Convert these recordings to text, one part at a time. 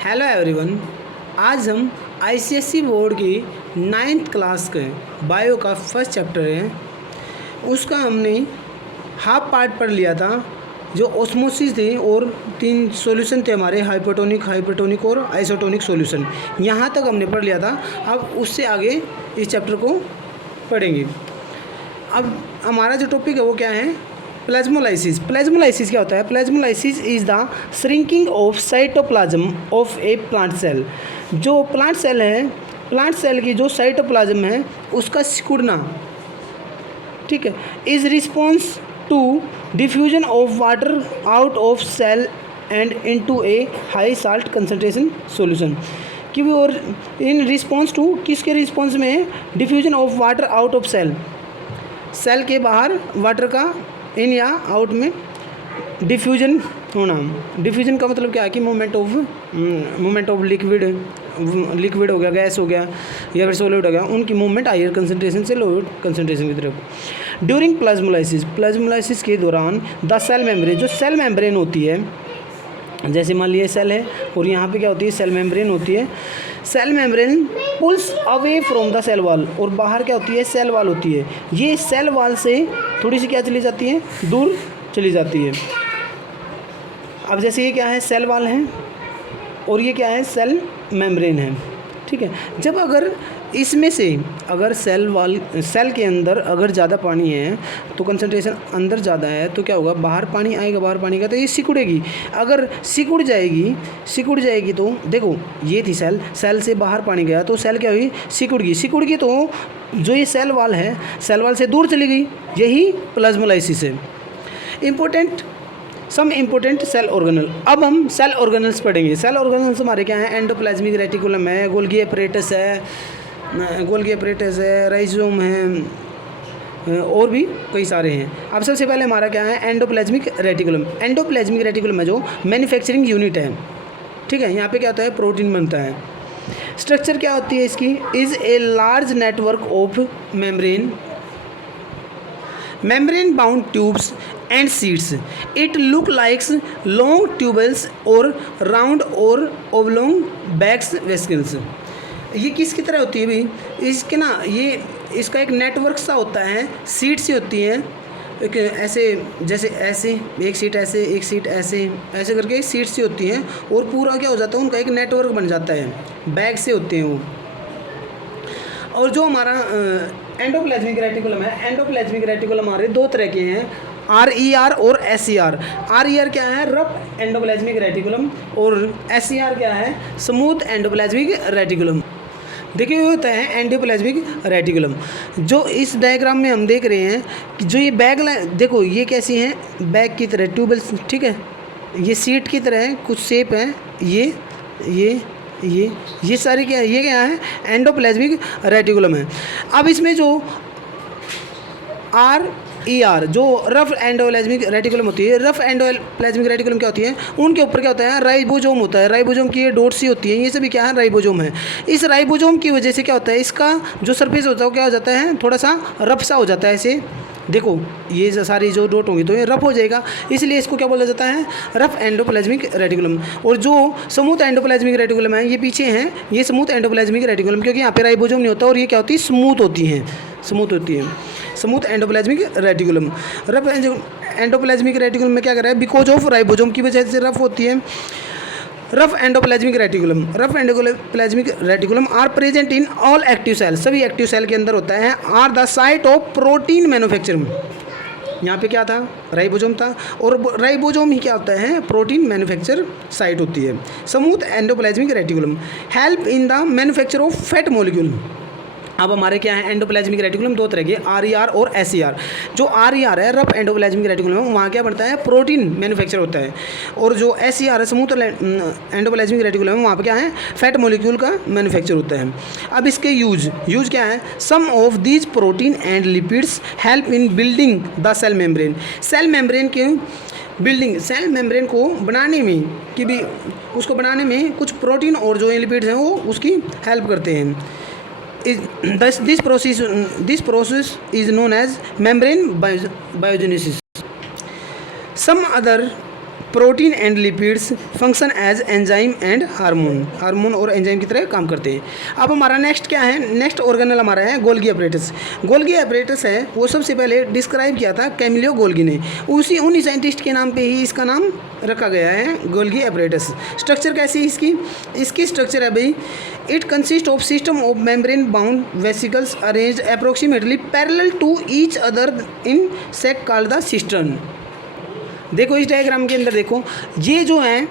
Hello everyone. आज हम ICSE board की 9th क्लास के बायो का फर्स्ट चैप्टर है, उसका हमने हाफ पार्ट पढ़ लिया था जो ऑस्मोसिस थी और 3 सॉल्यूशन थे हमारे, हाइपरटोनिक और आइसोटोनिक सॉल्यूशन। यहाँ तक हमने पढ़ लिया था। अब उससे आगे इस चैप्टर को पढ़ेंगे। अब हमारा जो टॉपिक है वो क्या है? प्लाज्मोलाइसिस। प्लाज्मोलाइसिस क्या होता है? Plasmolysis is the shrinking of cytoplasm of a plant cell. जो प्लांट सेल है, प्लांट सेल की जो साइटोप्लाज्म है उसका सिकुड़ना, ठीक है, is response to diffusion of water out of cell and into a high salt concentration solution. कि वो और इन रिस्पॉन्स टू, किसके रिस्पॉन्स में है? Diffusion of water out of cell, cell के बाहर वाटर का इन या आउट में डिफ्यूजन होना। डिफ्यूजन का मतलब क्या है कि मूवमेंट ऑफ लिक्विड हो गया, गैस हो गया या फिर सॉलिड हो गया, उनकी मूवमेंट हायर कंसंट्रेशन से लोअर कंसंट्रेशन की तरफ। ड्यूरिंग प्लाज्मोलाइसिस के दौरान द सेल मेम्ब्रेन, जो सेल मेम्ब्रेन होती है, जैसे मान लिया सेल है और यहाँ पे क्या होती है? सेल मेम्ब्रेन होती है। Cell membrane pulls away from the cell wall, और बाहर क्या होती है? सेल वॉल होती है। ये सेल वॉल से थोड़ी सी क्या चली जाती है? दूर चली जाती है। अब जैसे ये क्या है? सेल वॉल है और ये क्या है? सेल मेम्ब्रेन है, ठीक है। जब अगर इसमें से अगर सेल के अंदर अगर ज़्यादा पानी है तो कंसंट्रेशन अंदर ज़्यादा है तो क्या होगा? बाहर पानी आएगा तो ये सिकुड़ेगी। अगर सिकुड़ जाएगी तो देखो, ये थी सेल से बाहर पानी गया तो सेल क्या हुई? सिकुड़ गई तो जो ये सेल वॉल है, सेल वॉल से दूर चली गई। यही प्लाज्मोलाइसिस है। Some important cell organelle. अब हम सेल ऑर्गेनल्स पढ़ेंगे। सेल ऑर्गेनल्स हमारे क्या हैं? एंडोप्लाज्मिक रेटिकुलम है, गोल्गी एपरेटस है, राइजोम है, और भी कई सारे हैं। अब सबसे पहले हमारा क्या है? Endoplasmic reticulum. एंडोप्लाज्मिक रेटिकुलम में जो मैन्युफैक्चरिंग यूनिट है, ठीक है, यहाँ पे क्या होता है? प्रोटीन बनता है। स्ट्रक्चर क्या होती है इसकी? Is a large network of membrane bound tubes and sheets. It look like long tubules or round or oblong bags vesicles. ये किसकी तरह होती है भाई? इसके ना, ये इसका एक नेटवर्क सा होता है, सीट सी होती हैं, एक ऐसे, जैसे ऐसे एक सीट ऐसे, एक सीट ऐसे ऐसे करके सीट सी होती हैं, और पूरा क्या हो जाता है? उनका एक नेटवर्क बन जाता है, बैग से होते हैं वो। और जो हमारा एंडोप्लाज्मिक रेटिकुलम है, एंडोप्लाज्मिक रेटिकुलम हमारे 2 तरह के हैं, RER और SER। RER क्या है? रफ एंडोप्लाज्मिक रेटिकुलम, और SER क्या है? Smooth endoplasmic reticulum. देखिए ये होता है एंडोप्लाज्मिक रेटिकुलम। जो इस डायग्राम में हम देख रहे हैं कि जो ये बैग, देखो ये कैसी है? बैग की तरह ट्यूबल्स, ठीक है, ये सीट की तरह है, कुछ शेप है, ये सारी क्या है? ये क्या है? एंडोप्लाज्मिक रेटिकुलम है। अब इसमें जो RER, जो रफ एंडोप्लाज्मिक रेटिकुलम होती है, रफ एंडोप्लाज्मिक रेटिकुलम क्या होती है? उनके ऊपर क्या होता है? राइबोसोम होता है। राइबोसोम की ये डॉट सी होती है, ये सभी क्या है? राइबोसोम है। इस राइबोसोम की वजह से क्या होता है? इसका जो सरफेस होता है वो क्या हो जाता है? थोड़ा सा रफ सा हो जाता है। ऐसे देखो, ये सारी जो डॉट होंगी तो ये रफ हो जाएगा, इसलिए इसको क्या बोला जाता है? Rough endoplasmic reticulum. और जो स्मूथ एंडोप्लाज्मिक रेटिकुलम है, ये पीछे हैं, ये स्मूथ एंडोप्लाज्मिक रेटिकुलम, क्योंकि यहाँ पे राइबोसोम नहीं होता और ये क्या होती है? स्मूथ होती है। Smooth endoplasmic reticulum. Rough endoplasmic reticulum में क्या कर रहा है? बिकॉज ऑफ राइबोसोम की वजह से रफ होती है। Rough endoplasmic reticulum are present in all active cell, सभी एक्टिव सेल के अंदर होता है। Are the site of protein manufacturing. यहाँ पे क्या था? राइबोसोम था, और राइबोसोम ही क्या होता है? प्रोटीन मैन्युफैक्चर साइट होती है। Smooth endoplasmic reticulum help in the manufacture of fat molecule. अब हमारे क्या है? एंडोप्लाज्मिक रेटिकुलम 2 तरह के, RER और SER। जो RER है, रफ एंडोप्लाज्मिक रेटिकुलम है, वहाँ क्या बनता है? प्रोटीन मैन्युफैक्चर होता है। और जो SER है, स्मूथ एंडोप्लाज्मिक रेटिकुलम है, वहाँ पे क्या है? फैट मॉलिक्यूल का मैन्युफैक्चर होता है। अब इसके यूज क्या है? Some of these protein and lipids help in building the cell membrane. Cell membrane के बिल्डिंग, सेल मेम्ब्रेन को बनाने में, कि भी उसको बनाने में कुछ प्रोटीन और जो लिपिड्स हैं वो उसकी हेल्प करते हैं। This process is known as membrane biogenesis. Some other protein and lipids function as enzyme and hormone और एंजाइम की तरह काम करते हैं। अब हमारा नेक्स्ट क्या है, नेक्स्ट ऑर्गेनल हमारा है गोल्गी अपरेटस। गोल्गी अपरेटस है वो सबसे पहले डिस्क्राइब किया था कैमिलियो गोल्गी ने, उन्हीं साइंटिस्ट के नाम पे ही इसका नाम रखा गया है गोल्गी अपरेटस। स्ट्रक्चर कैसी है इसकी स्ट्रक्चर है भाई, it consist of system of membrane bound vesicles arranged approximately parallel to each other in sac called the cistern. देखो इस डायग्राम के अंदर देखो, ये जो है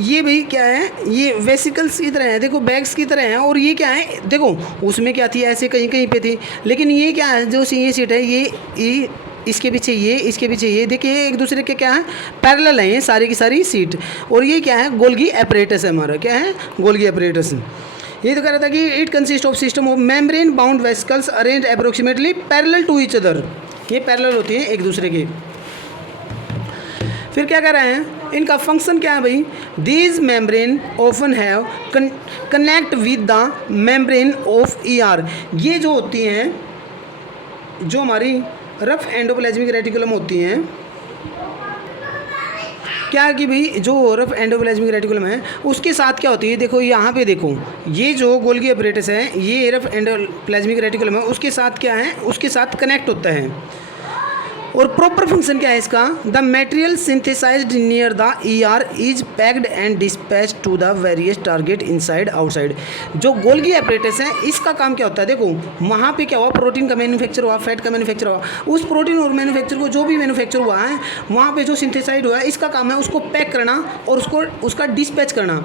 ये भाई क्या है, ये वेसिकल्स की तरह है, देखो बैग्स की तरह है। और ये क्या है, देखो उसमें क्या थी ऐसे कहीं कहीं पे थी, लेकिन ये क्या है जो ये सीट है ये इसके पीछे ये, इसके पीछे ये, देखिए एक दूसरे के क्या है पैरेलल है ये सारी की सारी सीट। और ये क्या है गोल्गी अपरेटस है हमारा, क्या है गोल्गी अपरेटस। ये तो कह रहा था कि it consist of system of membrane bound vesicles arrange approximately parallel to each other, ये पैरेलल होती है एक दूसरे के। फिर क्या कर रहे हैं, इनका फंक्शन क्या है भाई, these membrane often have connect with the membrane of ER. ये जो होती हैं जो हमारी रफ एंडोप्लाज्मिक रेटिकुलम होती हैं, क्या कि भाई जो रफ एंडोप्लाज्मिक रेटिकुलम है उसके साथ क्या होती है, देखो यहाँ पे देखो ये जो गोल्गी अपरेटस है ये रफ एंडोप्लाज्मिक रेटिकुलम है उसके साथ क्या है, उसके साथ कनेक्ट होता है। और प्रॉपर फंक्शन क्या है इसका, the material synthesised near the ER is packed and dispatch to the various target inside outside. जो गोल्गी अपरेटस है इसका काम क्या होता है, देखो वहाँ पे क्या हुआ, प्रोटीन का मैन्युफैक्चर हुआ, फैट का मैन्युफैक्चर हुआ, उस प्रोटीन और मैन्युफैक्चर को जो भी मैन्युफैक्चर हुआ है वहाँ पे जो सिंथेसाइड हुआ है इसका काम है उसको पैक करना और उसका डिस्पैच करना।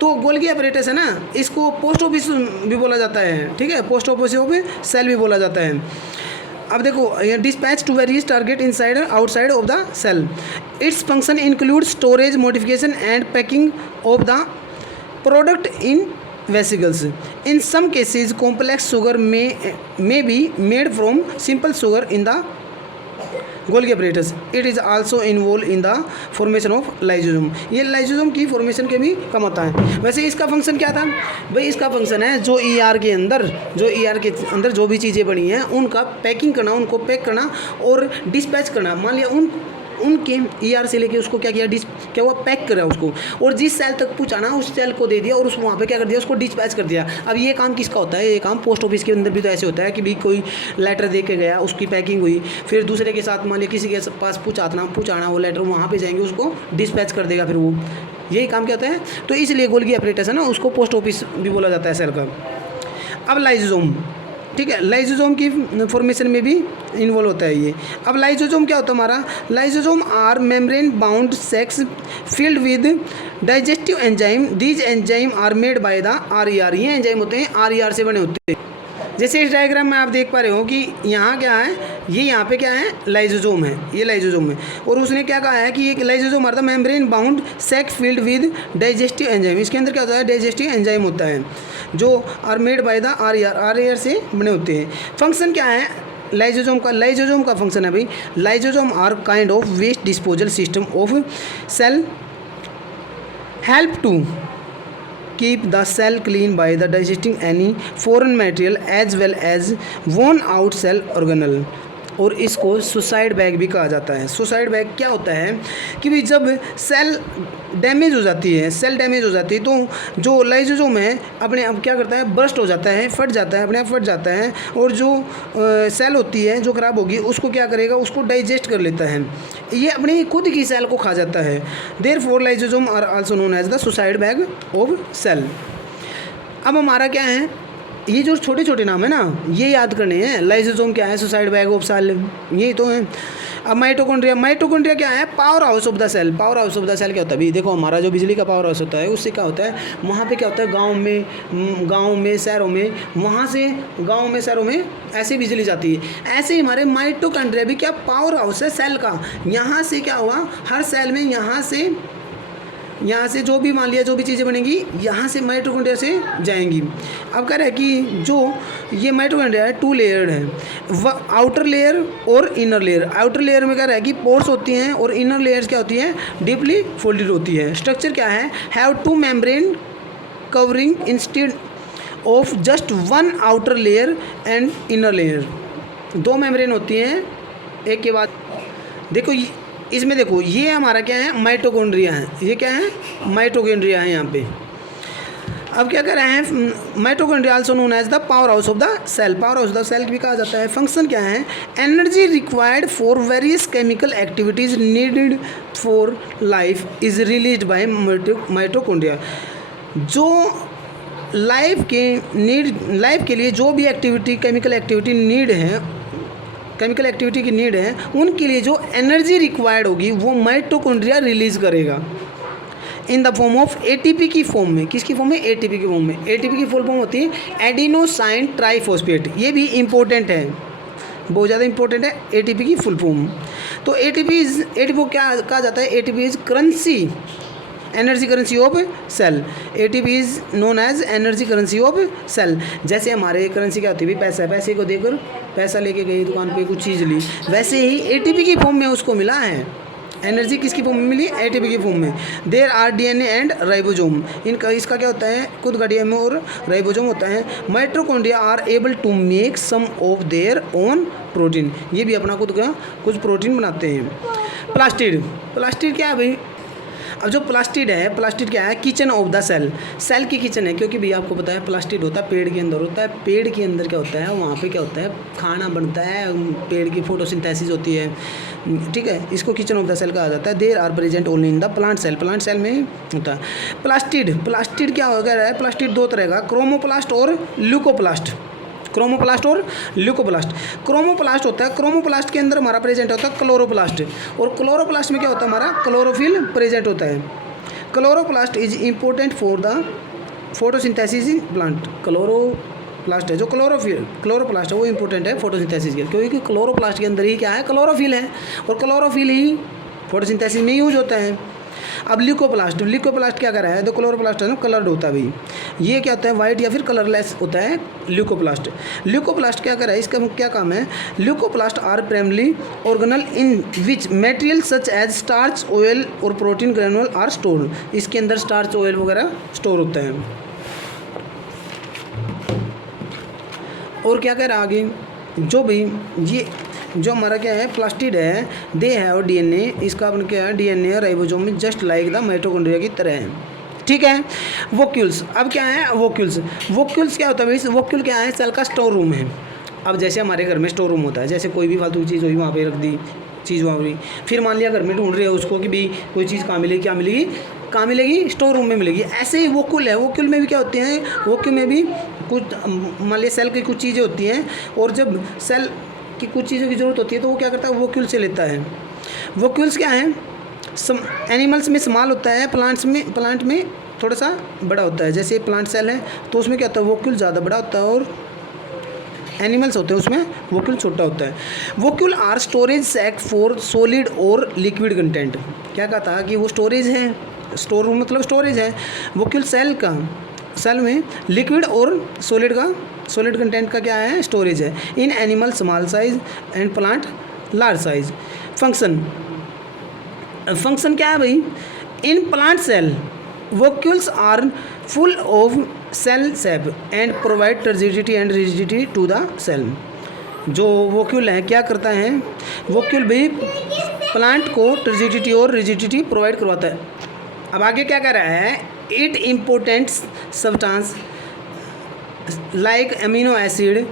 तो गोल्गी अपरेटस है ना, इसको पोस्ट ऑफिस भी बोला जाता है, ठीक है, पोस्ट ऑफिस सेल भी बोला जाता है। अब देखो dispatch to various target inside outside of the cell. Its function include storage modification and packing of the product in vesicles. In some cases complex sugar may be made from simple sugar in the Golgi apparatus. It is also involve in the formation of lysosome. ये lysosome की formation के भी कम आता है। वैसे इसका function क्या था भाई, इसका फंक्शन है जो ईआर के अंदर जो भी चीज़ें बनी हैं उनका पैकिंग करना, उनको पैक करना और डिस्पैच करना। मान लिया उनके ईआर से लेके उसको क्या किया, क्या हुआ, पैक करा उसको, और जिस सेल तक पहुँचाना उस सेल को दे दिया और उसको वहाँ पे क्या कर दिया, उसको डिस्पैच कर दिया। अब ये काम किसका होता है, ये काम पोस्ट ऑफिस के अंदर भी तो ऐसे होता है कि भाई कोई लेटर दे के गया, उसकी पैकिंग हुई, फिर दूसरे के साथ मान लिया किसी के पास पहुँचाना वो लेटर, वहाँ पर जाएंगे उसको डिस्पैच कर देगा, फिर वो यही काम क्या होता है। तो इसलिए गोल्गी अपरेटस है ना, उसको पोस्ट ऑफिस भी बोला जाता है सेल का। अब लाइजोसोम, ठीक है, लाइजोसोम की फॉर्मेशन में भी इन्वॉल्व होता है ये। अब लाइजोसोम क्या होता है हमारा, lysosome are membrane bound sacs filled with digestive enzyme. These enzyme are made by the RER. ये एंजाइम होते हैं आरईआर से बने होते हैं। जैसे इस डायग्राम में आप देख पा रहे हो कि यहाँ क्या है, ये यहाँ पे क्या है, लाइजोसोम है, ये लाइजोसोम है। और उसने क्या कहा है कि ये लाइजोसोम आता है membrane bound sac filled with digestive enzyme. इसके अंदर क्या होता है, डाइजेस्टिव एंजाइम होता है जो are made by the RER से बने होते हैं। फंक्शन क्या है लाइजोसोम का फंक्शन है भाई, lysosome are kind of waste disposal system of cell, help to keep the cell clean by the digesting any foreign material as well as worn out cell organelle। और इसको suicide bag भी कहा जाता है। Suicide bag क्या होता है कि भाई जब सेल डैमेज हो जाती है तो जो लाइजोसोम है अपने आप क्या करता है, बर्स्ट हो जाता है, फट जाता है, अपने आप फट जाता है, और जो सेल होती है जो ख़राब होगी उसको क्या करेगा, उसको डाइजेस्ट कर लेता है, ये अपने खुद की सेल को खा जाता है। Therefore lysosome are also known as the suicide bag of cell. अब हमारा क्या है, ये जो छोटे छोटे नाम है ना ये याद करने हैं। लाइजोसोम क्या है, सुसाइड बैग ऑफ सेल, यही तो है। अब माइटोकॉन्ड्रिया क्या है, power house of the cell. Power house of the cell क्या होता है भाई, देखो हमारा जो बिजली का पावर हाउस होता है उससे क्या होता है, वहाँ पे क्या होता है, गाँव में शहरों में, वहाँ से गाँव में शहरों में ऐसे बिजली जाती है। ऐसे ही हमारे माइटोकॉन्ड्रिया भी क्या पावर हाउस है सेल का। यहाँ से क्या हुआ, हर सेल में यहाँ से जो भी मान लिया जो भी चीज़ें बनेंगी यहाँ से माइटोकॉन्ड्रिया से जाएंगी। अब कह रहा है कि जो ये माइटोकॉन्ड्रिया है 2 लेयर्ड है, वह आउटर लेयर और इनर लेयर। आउटर लेयर में कह रहा है कि पोर्स होती हैं और इनर लेयर्स क्या होती है, डीपली फोल्डेड होती है। स्ट्रक्चर क्या है, have 2 membrane covering instead of just 1 outer layer and inner layer. 2 membrane होती हैं एक के बाद। देखो इसमें देखो ये हमारा क्या है, माइटोकॉन्ड्रिया है, ये क्या है, माइटोकॉन्ड्रिया है यहाँ पे। अब क्या कर रहे हैं, mitochondria also known as the power house of the cell, power house of the cell भी कहा जाता है। फंक्शन क्या है, energy required for various chemical activities needed for life is released by mitochondria. जो लाइफ के लिए जो भी एक्टिविटी केमिकल एक्टिविटी की नीड है, उनके लिए जो एनर्जी रिक्वायर्ड होगी वो माइटोकॉन्ड्रिया रिलीज करेगा in the form of ATP की फॉर्म में। किसकी फॉर्म में, एटीपी की फॉर्म में। एटीपी की फुल फॉर्म होती है एडिनोसाइन ट्राइफॉस्फेट, ये भी इंपॉर्टेंट है, बहुत ज़्यादा इंपॉर्टेंट है एटीपी की फुल फॉर्म। तो एटीपी को क्या कहा जाता है, ATP is currency, energy currency of cell. ATP is known as energy currency of cell. जैसे हमारे करेंसी क्या होती है, पैसा, पैसे को देकर पैसा लेके गई दुकान पे कुछ चीज़ ली, वैसे ही एटीपी की फॉर्म में उसको मिला है एनर्जी। किसकी फॉर्म में मिली, एटीपी की फॉर्म में। There are DNA and ribosome, इनका इसका क्या होता है, खुद का डीएनए और राइबोसोम होता है। Mitochondria are able to make some of their own protein, ये भी अपना खुद का कुछ प्रोटीन बनाते हैं। प्लास्टिड, प्लास्टिड क्या है भाई, अब जो प्लास्टिड है, प्लास्टिड क्या है, kitchen of the cell, cell की किचन है। क्योंकि भैया आपको पता है प्लास्टिड होता है पेड़ के अंदर होता है, पेड़ के अंदर क्या होता है, वहाँ पे क्या होता है, खाना बनता है, पेड़ की फोटोसिंथेसिस होती है, ठीक है, इसको किचन ऑफ द सेल कहा जाता है। They're are present only in the plant cell, plant cell में होता है। प्लास्टिड क्या होगा, प्लास्टिड दो तरह का, क्रोमोप्लास्ट और ल्यूकोप्लास्ट। क्रोमोप्लास्ट और ल्यूकोप्लास्ट। क्रोमोप्लास्ट होता है, क्रोमोप्लास्ट के अंदर हमारा प्रेजेंट होता है क्लोरोप्लास्ट, और क्लोरोप्लास्ट में क्या होता है, हमारा क्लोरोफिल प्रेजेंट होता है। Chloroplast is important for the photosynthesis in plant. Chloroplast है जो क्लोरोप्लास्ट है वो इंपॉर्टेंट है फोटोसिंथेसिस के, क्योंकि क्लोरोप्लास्ट के अंदर ही क्या है, क्लोरोफिल है, और क्लोरोफिल ही फोटोसिंथेसिस में यूज होता है। अब ल्यूकोप्लास्ट क्या कर रहा है, तो क्लोरोप्लास्ट है ना कलर्ड होता है भाई, ये क्या होता है, वाइट या फिर कलरलेस होता है ल्यूकोप्लास्ट क्या कर रहा है, इसका क्या काम है, leucoplast are primary organelle in which material such as starch, oil और प्रोटीन ग्रेनुल आर स्टोर्ड। इसके अंदर स्टार्च, ऑयल वगैरह स्टोर होता है। और क्या कह रहा है आगे, जो भी ये जो हमारा क्या है प्लास्टिड है, दे है और डीएनए, इसका अपन क्या है, डीएनए और राइबोसोम में जस्ट लाइक द माइटोकॉन्ड्रिया की तरह है, ठीक है। वोक्यूल्स, अब क्या है वोक्यूल्स क्या होता है भाई, वोक्यूल क्या है, सेल का स्टोर रूम है। अब जैसे हमारे घर में स्टोर रूम होता है, जैसे कोई भी फालतू चीज़ हुई वहाँ पे रख दी चीज़ वहाँ हुई, फिर मान लिया घर में ढूंढ रहे हो उसको कि भाई कोई चीज़ कहाँ मिलेगी, स्टोर रूम में मिलेगी। ऐसे ही वोक्यूल है, वोक्यूल में भी क्या होते हैं, वोक्यूल में भी कुछ मान लिया सेल की कुछ चीज़ें होती हैं, और जब सेल की कुछ चीज़ों की ज़रूरत होती है तो वो क्या करता है, वोक्यूल से लेता है। वोक्यूल्स क्या है, एनिमल्स में स्मॉल होता है, प्लांट में थोड़ा सा बड़ा होता है। जैसे प्लांट सेल है तो उसमें क्या होता है, वोक्यूल ज़्यादा बड़ा होता है, और एनिमल्स होते हैं उसमें वोक्यूल छोटा होता है। Vacuole are storage sac for solid और लिक्विड कंटेंट। क्या कहा था कि वो स्टोरेज है, स्टोर रूम मतलब स्टोरेज है। वोक्यूल सेल में लिक्विड और सॉलिड कंटेंट का क्या है, स्टोरेज है। In animal small size and plant large size. Function क्या है भाई, in plant cell vacuoles are full of cell sap and provide turgidity and rigidity to the cell. जो वोक्यूल है क्या करता है, वोक्यूल भी प्लांट को टर्जिडिटी और रिजिडिटी प्रोवाइड करवाता है। अब आगे क्या कर रहा है, it important substance like amino acid,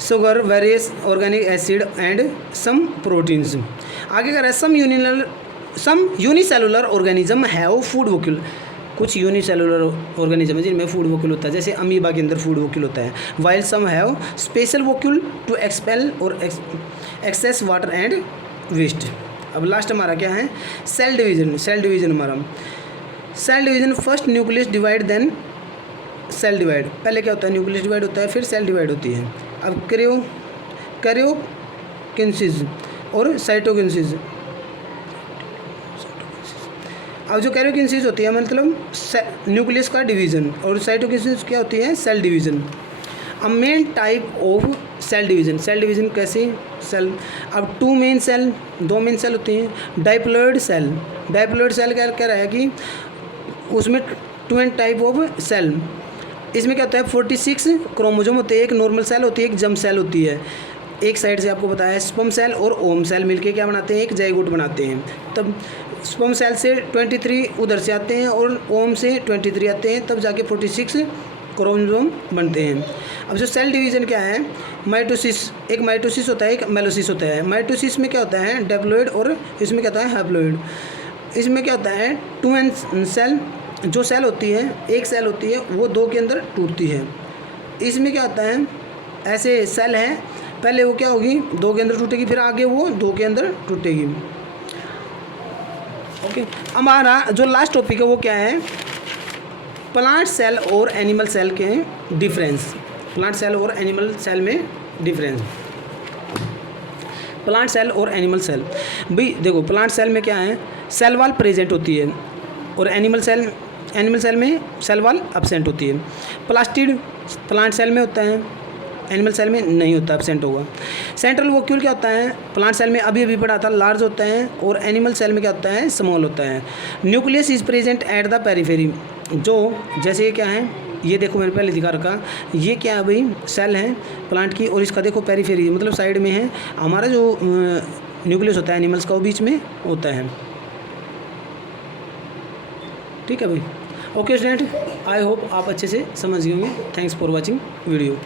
sugar, various organic acid and some proteins. आगे कर रहा है some unicellular organism have food vacuole. कुछ यूनिसेलुलर ऑर्गेनिज्म है जिनमें फूड वोक्यूल होता है, जैसे अमीबा के अंदर फूड वोक्यूल होता है। While some have special vacuole to expel और एक्सेस वाटर एंड वेस्ट। अब लास्ट हमारा क्या है, सेल डिवीजन हमारा cell division first nucleus divide then cell divide. पहले क्या होता है, न्यूक्लियस डिवाइड होता है, फिर सेल डिवाइड होती है। अब कैरियोकिनेसिस और साइटोकिनेसिस। अब जो कैरियोकिनेसिस होती है मतलब न्यूक्लियस का डिवीज़न, और साइटोकिनेसिस क्या होती है, cell division. A main type of cell division कैसे सेल, अब दो मेन सेल होती हैं। डाइप्लॉइड सेल क्या कह रहा है कि उसमें 2 टाइप ऑफ सेल, इसमें क्या होता है 46 क्रोमोसोम होते हैं, एक नॉर्मल सेल होती है, एक जर्म सेल होती है। एक साइड से आपको बताया स्पर्म सेल और ओवम सेल मिलके क्या बनाते हैं, एक जाइगोट बनाते हैं। तब स्पर्म सेल से 23 उधर से आते हैं और ओवम से 23 आते हैं, तब जाके 46 क्रोमोसोम बनते हैं। अब जो सेल डिवीज़न क्या है, माइटोसिस, एक माइटोसिस होता है, एक मेलोसिस होता है। माइटोसिस में क्या होता है, डिप्लॉइड, और इसमें क्या होता है, हैप्लॉइड। इसमें क्या होता है, 2n सेल, जो सेल होती है, एक सेल होती है वो 2 के अंदर टूटती है। इसमें क्या होता है, ऐसे सेल हैं, पहले वो क्या होगी, 2 के अंदर टूटेगी, फिर आगे वो 2 के अंदर टूटेगी। ओके, हमारा जो लास्ट टॉपिक है वो क्या है, प्लांट सेल और एनिमल सेल के डिफरेंस। प्लांट सेल और एनिमल सेल में डिफरेंस। प्लांट सेल और एनिमल सेल, भाई देखो प्लांट सेल में क्या है, सेल वॉल प्रेजेंट होती है, और एनिमल सेल में सेल वॉल एब्सेंट होती है। प्लास्टिड प्लांट सेल में होता है, एनिमल सेल में नहीं होता, एब्सेंट होगा। सेंट्रल वोक्यूल क्या होता है, प्लांट सेल में अभी पढ़ा था, लार्ज होता है, और एनिमल सेल में क्या होता है, स्मॉल होता है। Nucleus is present at the periphery, जो जैसे ये क्या है, ये देखो मैंने पहले दिखा रखा, ये क्या है भाई, सेल है प्लांट की, और इसका देखो पेरिफेरी मतलब साइड में है। हमारा जो न्यूक्लियस होता है एनिमल्स का वो बीच में होता है। ठीक है भाई। ओके स्टूडेंट, आई होप आप अच्छे से समझ गए होंगे। Thanks for watching video.